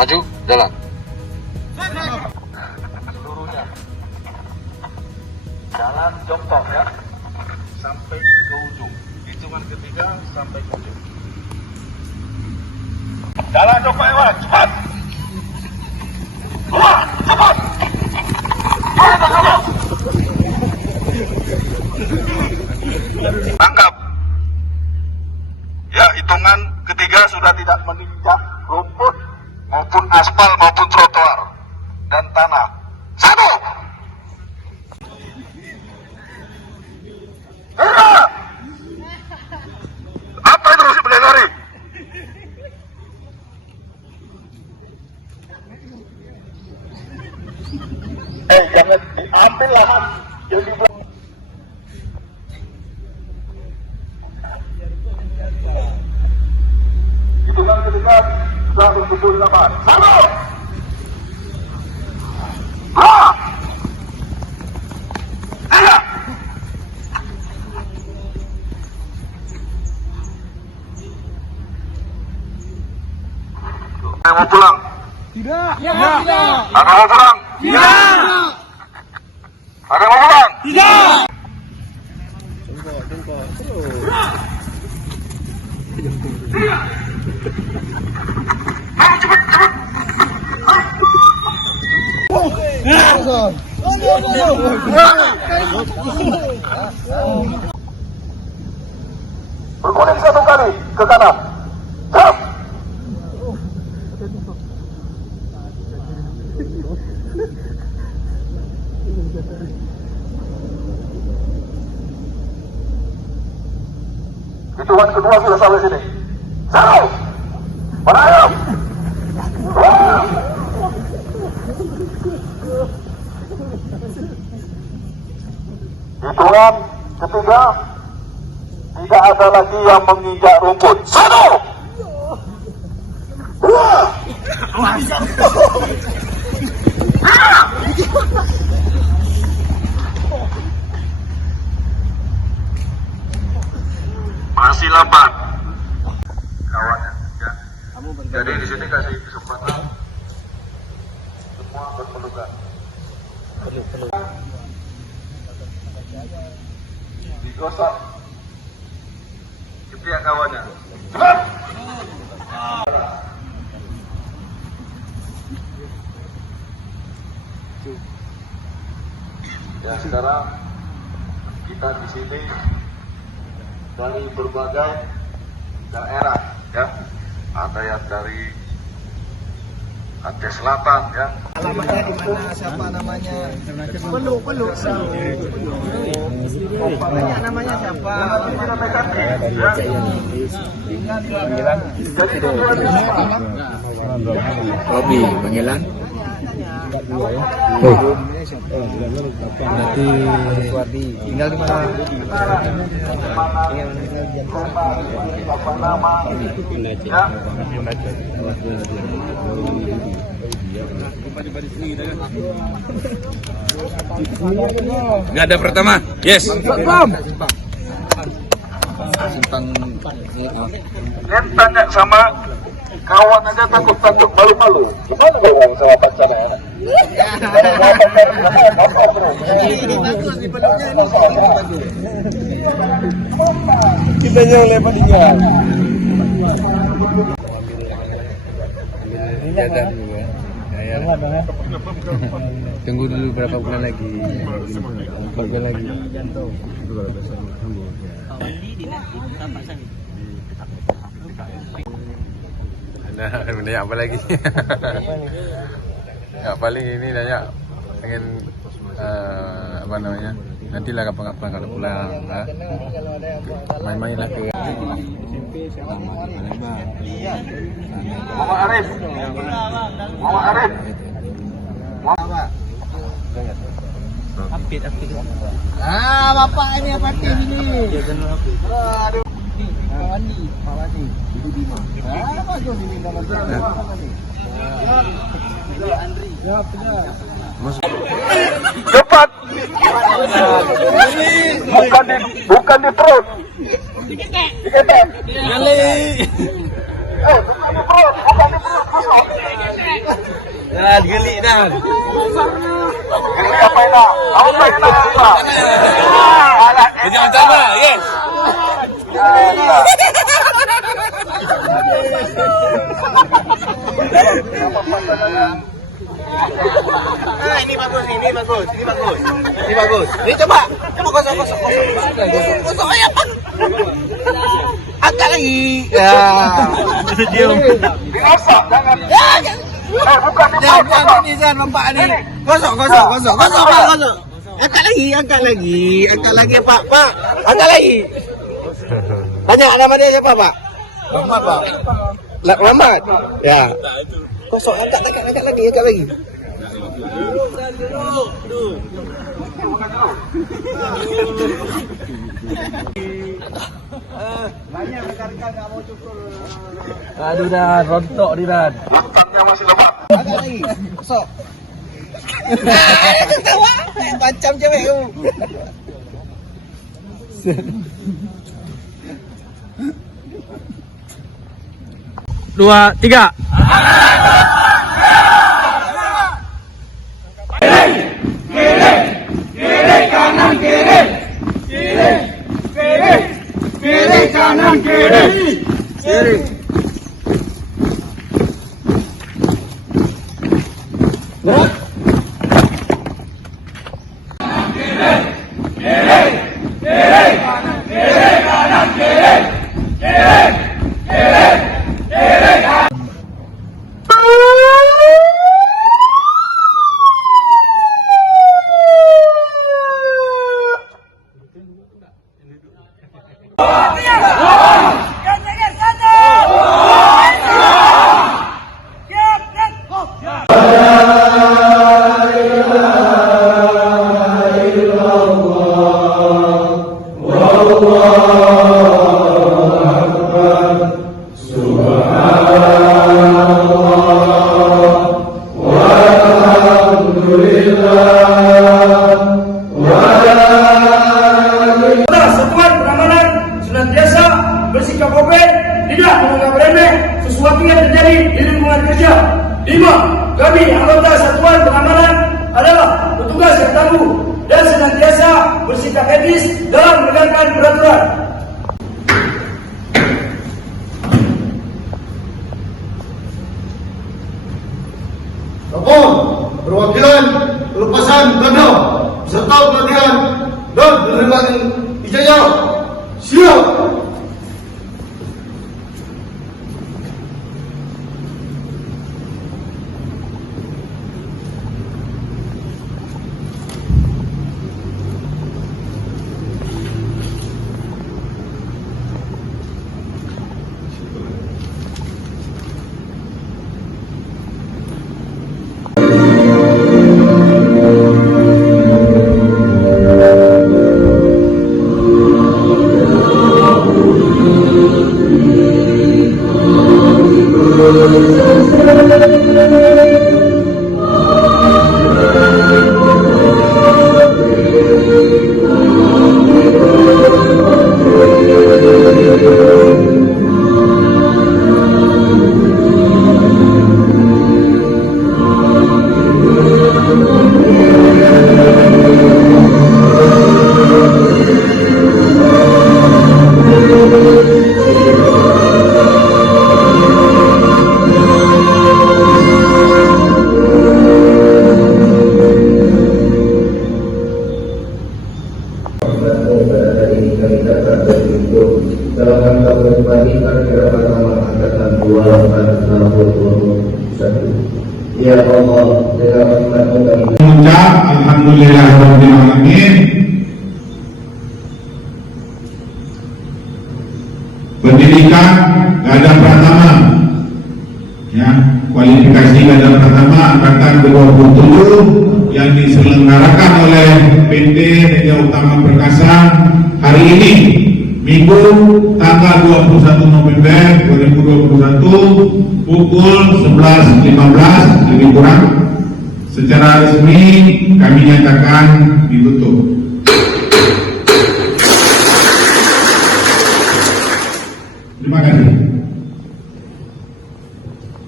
Maju, jalan. Seluruhnya. Jalan jongkok ya. Sampai ke ujung. Hitungan ketiga sampai ke ujung. Jalan jongkok ya, cepat. Wah, cepat. Tangkap. Ya, hitungan ketiga sudah tidak menginjak rumput maupun aspal maupun trotoar dan tanah. 1. Apa itu musik berdari? Jangan diambil lahan yang di belakang. Hitungan ketiga sudah berkumpul 8. 1. 2. 3. Ada mau pulang? Tidak. Ada mau pulang? Tidak. Ada mau pulang? Tidak. Berkuning 1 kali ke kanan. Siap. Hitungan kedua sudah sampai sini. 1. Menayam. 2. Hitungan ketiga tidak ada lagi yang menginjak rumput. 1. 2. 3. Masih lambat kawannya ya. Jadi di sini kasih kesempatan semua berpelukan. Digosok ketiak kawannya. Cepat. Ya, sekarang kita di sini dari berbagai daerah ya, ada yang dari Aceh Selatan ya. Alamatnya di mana? Siapa namanya? Perlu. Namanya siapa? Robi, panggilan. Berarti tinggal di mana? Nggak ada pertama. Yes. Dia tanya sama kawan aja takut malu-malu. Gimana kalau sama pacarnya ya? Kita jauh lepas dia. Tunggu dulu berapa bulan lagi. Nah, nanya apa lagi? Ya paling ini nanya pengen apa namanya? Nantilah kapan-kapan kalau pulang, ya. Main-main lah ke Mama Arif. Apit. Ah, bapak ini apa ini? Aduh. Pak Wandi. Ibu Bima. Ah, bagus ini kalau Andri. Cepat. Bukan di perut. Diketek. Kali. Bukan di perut. Busuk. Dan geli dan. Geli apa ini? Apa ini? Jangan sama, yes. Ini bagus, ini bagus, ini bagus, ini bagus. Ini coba kosong. Kosong aja pak. Angkat lagi. Ya. Dinosa, jangan. Bukan Jangan mempak ini. Kosong. Angkat lagi pak. Angkat lagi. Tanya nama dia siapa pak? Rahmat pak. Rahmat. Ya. Kosong, angkat lagi. Aduh dan rontok di dan. Laktannya masih lebat. Angkat lagi. Kosong. Ketawa. Macam cewek kamu. 2, 3. Satuan pengamanan senantiasa bersikap open, tidak menganggap remeh sesuatu yang terjadi di lingkungan kerja. 5. Kami anggota satuan pengamanan adalah petugas yang tangguh dan senantiasa bersikap etis dalam menegakkan peraturan. Lapor perwakilan pelepasan ganda serta pelatihan dan penerimaan ijazah siap. dalam rangka penyembelihan kira pertama angkatan 2 Ya Allah, dengan rahmat-Mu kami mengucap alhamdulillahirabbil alamin. Pendidikan garda pratama, ya, kualifikasi garda pratama angkatan 27 yang diselenggarakan oleh PT Media Utama Perkasa hari ini Minggu tanggal 21 November 2021 pukul 11.15 lebih kurang secara resmi kami nyatakan ditutup.